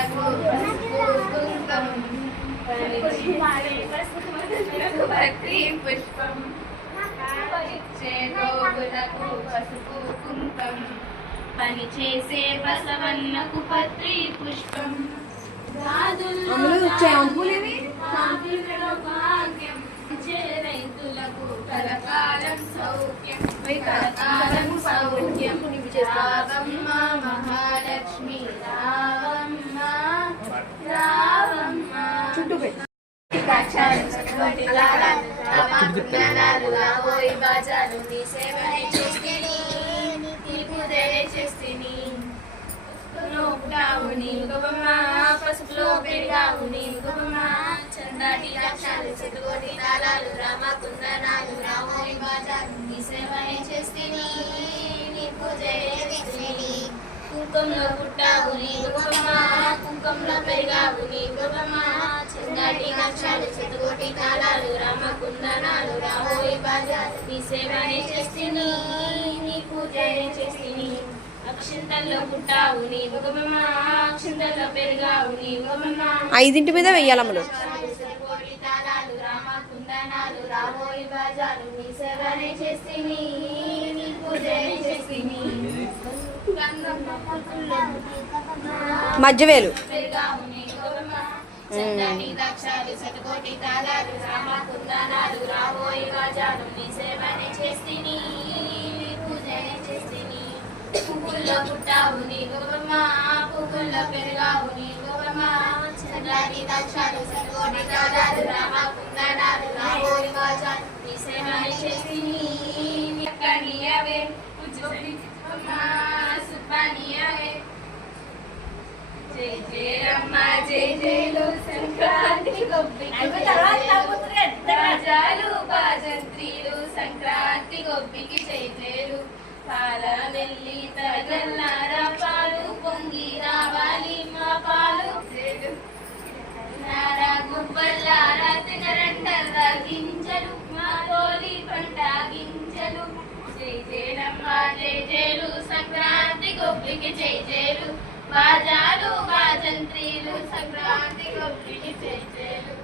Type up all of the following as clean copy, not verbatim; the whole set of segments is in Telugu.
చెంగులకు పసుపు కుంకం పత్రి పుష్పం పనిచే గోవులకు పసుపు కుంకం పని చేసే బసవన్నకు పత్రి పుష్పం భాగ్యం రైతులకు కలకాలం సౌఖ్యం కలకాలం సౌఖ్యం రావమ్మ మహాలక్ష్మి రావమ్మ రావమ్మ రాబోయి బాజాలు నీ సేవనే చేస్తేని చేస్తేని నోపుడావుని గొప్పమ్మ పసుపులో పెరిగావుని గొప్పమ్మ చందాటి లక్షాలు చెట్టుకోటి తాళాలు రామ కుందనాలు రామోయి బాజాలు నీ సేవనే చేస్తేని నీ పూజ చేస్తేని కుంకంలో పుట్టావుని గొప్పమ్మ కుంకంలో పెరిగావుని గొప్పమ్మ చందాటి లక్షాలు చెట్టుకోటి తాళాలు రామ కుందనాలు రామోయి బాజాలు నీ సేవనే చేస్తేని నీ పూజ చేస్తేని అక్షంతల్లో పుట్టావు నీ గొప్పమ్మ అక్షంతల్లో పెరిగావు నీ గొప్పమ్మ 5 మీద వెయ్యాలమ్మలు తాళాలు రామ కుందనాలు రామోయి బాజాలు నీ సేవనే చేస్తేని నీ పూజనే చేస్తేని మధ్యవేలు పెరిగావు నీ గొప్పమ్మ చందాని దక్షాలు శతకోటి తాళాలు రామ కుందనాలు రామోయి బాజాలు నీ సేవనే చేస్తేని నీ పూజనే చేస్తేని పువ్వుల్లో పుట్టావు నీ గొప్పమ్మ పువ్వుల్లో పెరిగావు నీ గొప్పమ్మ చంద్రాని దక్షాలు శతకోటి తాళాలు రామ కుందనాలు రామోయి బాజాలు నీ సేవనే చేస్తేని కనియవే సుబ్బనియవే జై జయరమ్మ జై జయలు సంక్రాంతి గొబ్బికి బాజాలు బాజంత్రీలు సంక్రాంతి గొబ్బికి జై జయలు పాల వెళ్ళి తగల్లారా పాలు పొంగి రావాలి మా పాలు నారా గుబ్బల్లారా తినరంటల్లా గింజలు మా తోలి పంట గింజలు జై జయరమ్మ జై జయలు సంక్రాంతి గొబ్బికి జై జయలు బాజాలు బాజంత్రీలు సంక్రాంతి గొబ్బికి జై జయలు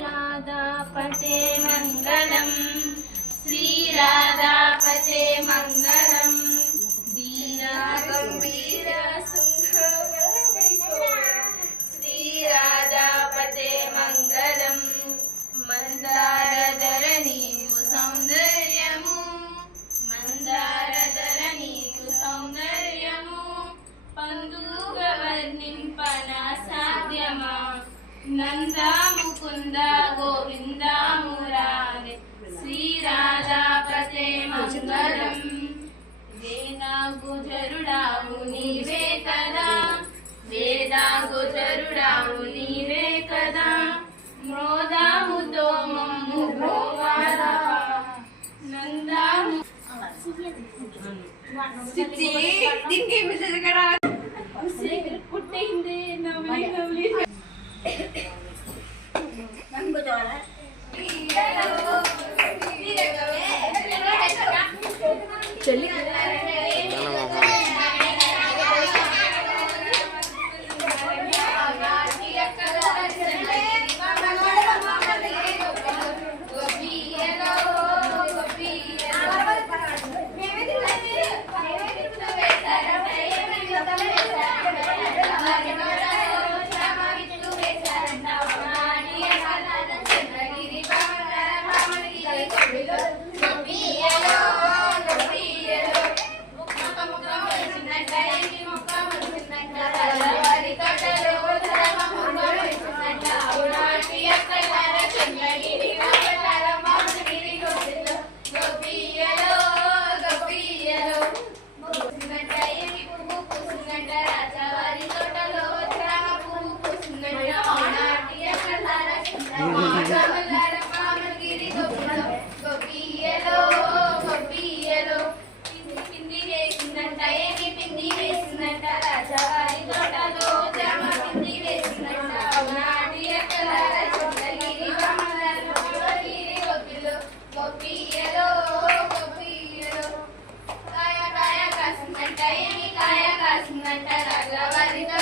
రాధాపతే మంగళం శ్రీ రాధాపతే మంగళం వీరా గంభీర శ్రీ రాధాపతే మంగళం మందారధర నీవు సౌందర్యము మందారధర నీవు సౌందర్యము పండుగ వర్ణింపన సాధ్యమా నందా ముకుంద గోవింద మురారే శ్రీ రాధాపతే మంగళం వేదా గుజరుడావు నీవే కదా వేదా గుజరుడావు నీవే కదా మ్రోదాముతో మమ్ము భోవారా నందాము దీనికి పుట్టింది నవ్వి నవ్వి చెల్లి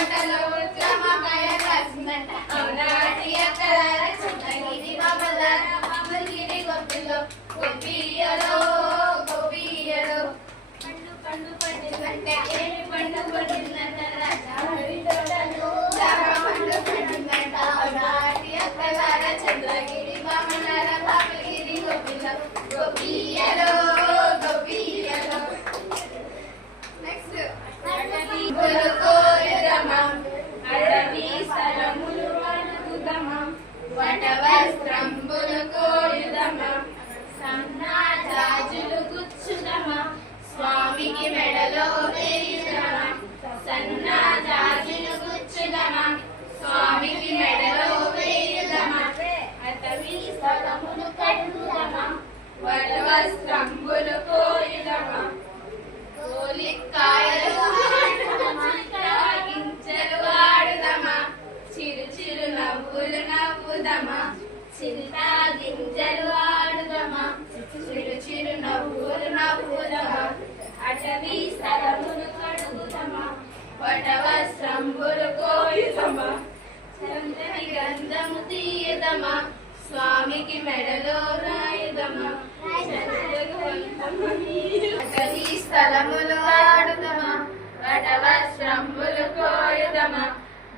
తోటలో జామకాయ కాసిందంట అవునాటి అక్కలార చింతగిరి బాబలార బాబగిరి గొప్పలో గొప్పియలో గొప్పియలో పండు పండు పండిందంటే ఏమి పండు పండిందంట రాజారి తోటలో జామ పండు పండిందంట అవునాటి అక్కలార చంద్రగిరి బాబలార బాబగిరి గొప్పలో గొప్పియలో గొప్పియలో నెక్స్ట్ అడవి కోరుకోరుదమా అడవి స్థలములు అడుగుదమా వటవస్త్రంబులు కోరుదమా సన్నాజాజులు గుచ్చుదమా స్వామికి మెడలో వేయుదమా సన్నాజాజులు గుచ్చుదమా స్వామికి మెడలో వేయుదమా అటవి స్థలములు కడుగుదమా వటవస్త్రంబులు కోరుదమా కోలికాయలు గింజలు ఆడుదమా చిరు చిరు నవ్వులు నవ్వుదమా చింతా గింజలు ఆడుదమా చిరు చిరు నవ్వులు నవ్వుదమా అటవీ స్థలములు కడుగుదమా వటవస్త్రంబులు కోయుదమా చంద్రని గంధము తీయదమా స్వామికి మెడలో రాయుదమా అటవీ స్థలములు ఆడుదమా వటవస్త్రంబులు కోయుదమా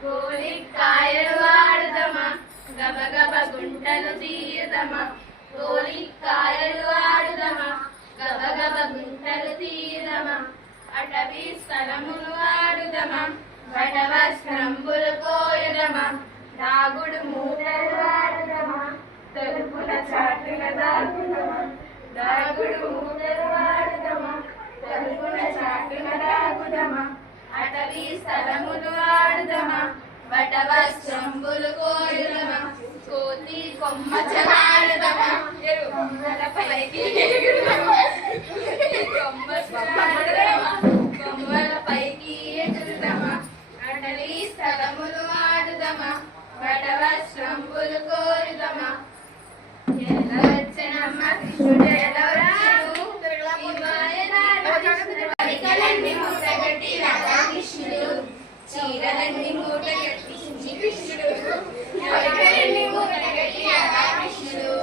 గోలికాయలు ఆడుదమా గబగబ గుంటలు తీయుదమా గోలికాయలు ఆడుదమా గబగబ గుంటలు తీయుదమా అటవీ స్థలములు ఆడుదమా వటవస్త్రంబులు కోయుదమా దాగుడు మూటలు ఆడుదమా తలుపుల చాటుల దాగుదమా దాగుడు మూటలు ఆడుదమా తలుపుల చాటుల దాగుదమా అటవీ స్థలములు ఆడుదమా వటవస్త్రంబులు కోయుదమా కోతి కొమ్మ చలాడుదమా కొమ్మల పైకి ఎగురుదమా కొమ్మ చలాడుదమా కొమ్మల పైకి ఎగురుదమా అటవీ స్థలములు ఆడుదమా వటవస్త్రంబులు కోరుదమా ఎల్లవచ్చనమ్మ కృష్ణుడు ఎల్లవచ్చెను పరికలన్నీ మూటగట్టి రాధాకృష్ణుడు చీరలన్నీ మూటగట్టి కృష్ణుడు పరికలన్నీ మూటగట్టి రాధాకృష్ణుడు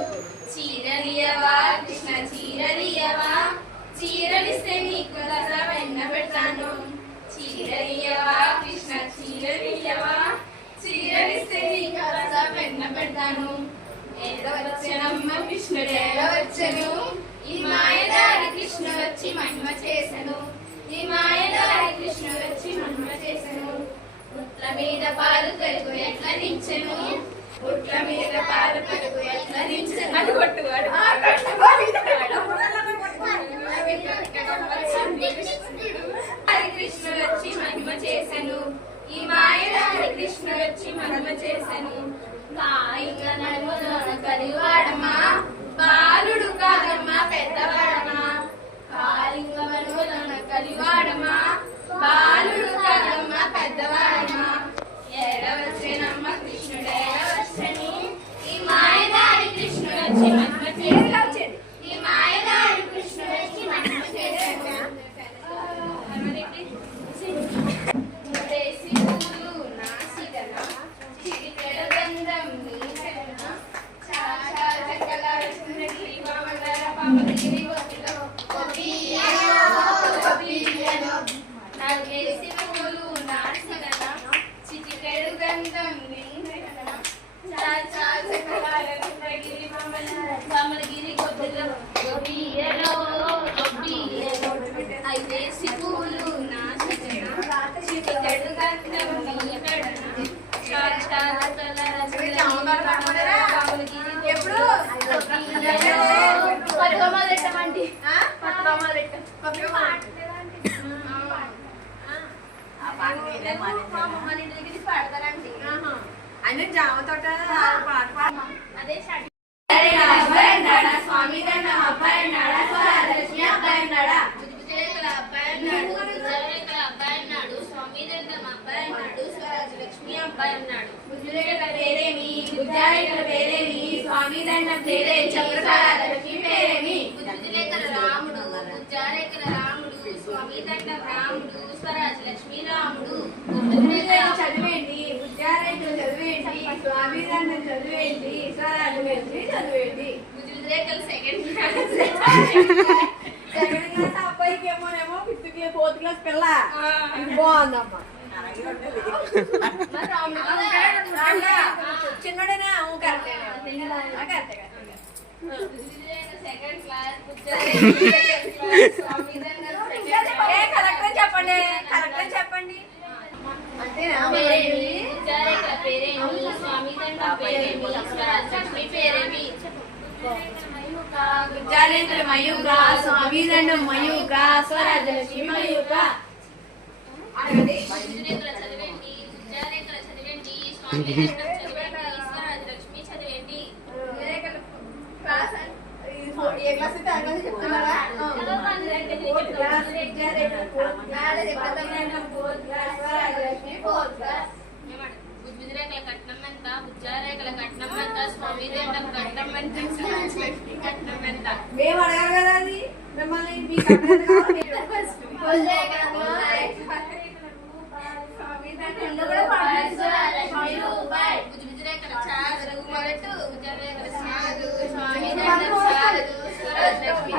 చీరలియవా కృష్ణ చీరలియవా చీరలిస్తే నీకు రస వెన్న పెడతాను చీరలియవా కృష్ణ చీరలియవా చీరలిస్తే నీకు రస వెన్న పెడతాను ఏడవచ్చనమ్మ కృష్ణుడు ఏడవచ్చను ఈ మాయదారి కృష్ణ వచ్చి మహిమ చేసెను ఈ మాయదారి కృష్ణ వచ్చి మహిమ చేసెను పుట్ల మీద పాలు పెరుగు ఎట్లా నించెను పుట్ల మీద పాలు పెరుగు ఎట్లా నించెను హరి కృష్ణ వచ్చి మహిమ చేసెను ఈ మాయదారి కృష్ణ వచ్చి మహిమ చేసెను కలివాడమ్మా బాలుడు కాదమ్మా పెద్దవాడమ్మా కాలింగమనులన కలివాడమ్మా బాలుడు కాదమ్మా పెద్దవాడమ్మా ఏడవచ్చేనమ్మ కృష్ణుడు ఏడవచ్చని ఈ మాయదారి కృష్ణుడు వచ్చి మహిమ చేశాడు ఈ మాయదారి కృష్ణుడు వచ్చి మహిమ చేశాడు అయితే సిపులు నా చిటికెడు గంధం నీ ఎప్పుడు పట్టుకోమాలెట్టమండి పాడతారండి ఆయన జామ తోట అదే అబ్బాయి అన్నాడా స్వామి దండ అబ్బాయి అన్నాడా స్వరాజలక్ష్మి అబ్బాయి అన్నాడా అబ్బాయి అన్నాడు అబ్బాయి అన్నాడు స్వామి దండం అబ్బాయి అన్నాడు స్వరాజలక్ష్మి అబ్బాయి అన్నాడు బుజ్జురేఖల పేరేమి బుజ్జారేఖల పేరేమి స్వామి దండం పేరేమి స్వరాజలక్ష్మి పేరేమి బుజ్జురేఖల రాముడు బుజ్జారేఖల రాముడు స్వామి దండం రాముడు స్వరాజలక్ష్మి రాముడు బుజ్జురేఖల చదివేంటి స్వరాజ్యమేంటి చదివేంటి రేఖలు సెకండ్ సెకండ్ క్లాస్ అబ్బాయికి ఏమోనేమో ఫిఫ్త్ క్లాస్ ఫోర్త్ క్లాస్ పిల్ల ఇది బాగుందమ్మా చిన్నడేనా కరెక్టే సెకండ్ క్లాస్ కరెక్ట్ చెప్పండి కరెక్ట్ చెప్పండి అంతేనా పేరేమి స్వామి దండం పేరేమి స్వరాజ్యలక్ష్మి పేరేమి విద్యారేంద్ర మయూక స్వామి దండం మయూక స్వరాజ్యలక్ష్మి మయూక విద్యారేఖలు చదివేంటి విద్యారేఖలు చదివేంటి స్వామి దండం చదివేంటి స్వరాజ్యలక్ష్మి చదివేంటి ఏ క్లాస్ అయితే ఆ క్లాస్ చెప్తున్నారా బుజ్జిరేఖల కట్నం ఎంత బుజ్జారేఖల కట్నం ఎంత స్వామి దండం కట్నం ఎంత స్వరాజ్యలక్ష్మి కట్నం ఎంత మేము అడగాలి కదా అది మిమ్మల్ని మీకు బుజ్జిరేఖల చాలు మొదటు బుజ్జారేఖల చాలు స్వామి దండం చాలు స్వరాజ్యలక్ష్మి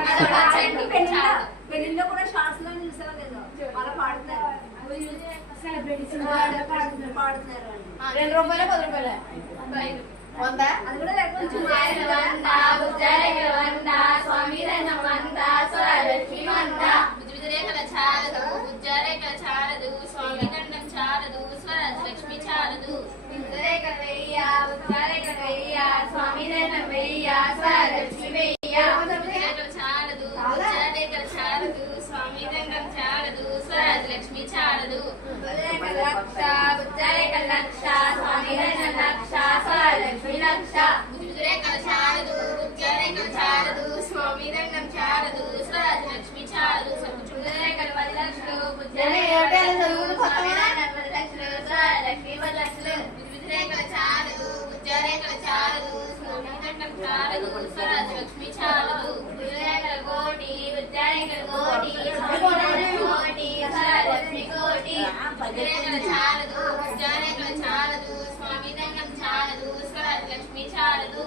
చాలు పెళ్లిలో కూడా షార్ట్స్ లో చూసావా లేదో అలా పాడుతున్నారు పాడుతున్నారు 2 రూపాయలు 10 రూపాయలు 100 అది కూడా లేకపోతే స్వామి దండం వంద స్వరాజ్యలక్ష్మి వంద బుజ్జిరేఖల చాలదు బుజ్జారేఖల చాలదు స్వామి దండం చాలదు స్వరాజ్యలక్ష్మి చాలదు బుజ్జిరేఖల వెయ్య బుజ్జారేఖల వెయ్య స్వామి దండం వెయ్య స్వరాజ్యలక్ష్మి వెయ్య బుజ్జిరేఖల చాలదు బుజ్జారేఖల చాలదు స్వామి దండం చాలదు స్వరాజ్యలక్ష్మి చాలదు బుజ్జిరేఖల లక్ష బుజ్జారేఖల లక్ష స్వామి దండం లక్ష స్వరాజ్యలక్ష్మి లక్ష బుజ్జిరేఖల చాలదు బుజ్జారేఖల చాలదు స్వామి దండం చాలదు స్వరాజ్యలక్ష్మి చాలదు బుజ్జిరేఖల 10 లక్షలు బుజ్జారేఖల 10 లక్షలు స్వరాజ్యలక్ష్మి 10 లక్షలు బుజ్జిరేఖల చాలదు బుజ్జారేఖల చాలదు స్వామి దండం చాలదు స్వరాజ్యలక్ష్మి చాలదు బుజ్జిరేఖల కోటి బుజ్జారేఖల కోటి స్వామి దండం కోటి స్వరాజ్యలక్ష్మి కోటి బుజ్జిరేఖల చాలదు బుజ్జారేఖల చాలదు స్వామి దండం చాలదు స్వరాజ్యలక్ష్మి చాలదు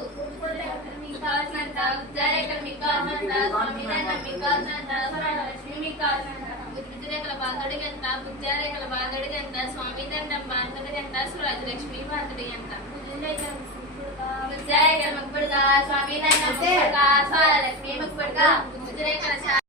మీకు కావాల్సినంత బుజ్జారేఖలు మీకు కావాల్సినంత స్వామి దండం మీకు కావాల్సినంత స్వరాజ్యలక్ష్మి మీకు కావాల్సినంత బుజ్జిరేఖల బాధుడికి ఎంత బుజ్జారేఖల బాధుడికి ఎంత స్వామి దండం బాధుడికి ఎంత స్వరాజ్యలక్ష్మి బాధుడికి ఎంత బుజ్జారేఖల ముక్కుడుగా స్వామి దండం ముక్కుడుగా స్వరాజ్యలక్ష్మి ముక్కుడుగా బుజ్జిరేఖల